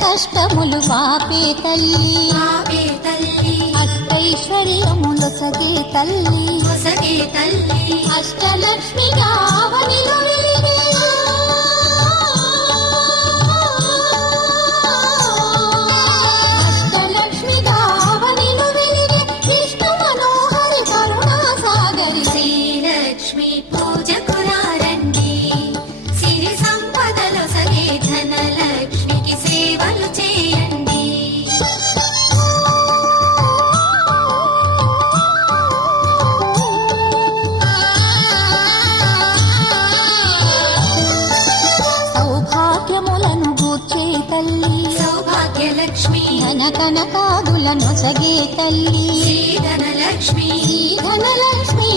కష్టములు పాపే తల్లి అష్టైశ్వర్యములొసగే తల్లి అష్టలక్ష్మి గావనిలో వెలిగే అష్టలక్ష్మి గావనిలో వెలిగే విష్ణు మనోహరి కరుణా సాగరి శ్రీలక్ష్మి పూజకు రండి సిరి సంపదలు సగే ధనలక్ష్మికి సేవలు చేయండి. సౌభాగ్యములను గూర్చే తల్లి సౌభాగ్యలక్ష్మి ధన కనకాదులను సగే తల్లి శ్రీ ధనలక్ష్మి ధనలక్ష్మి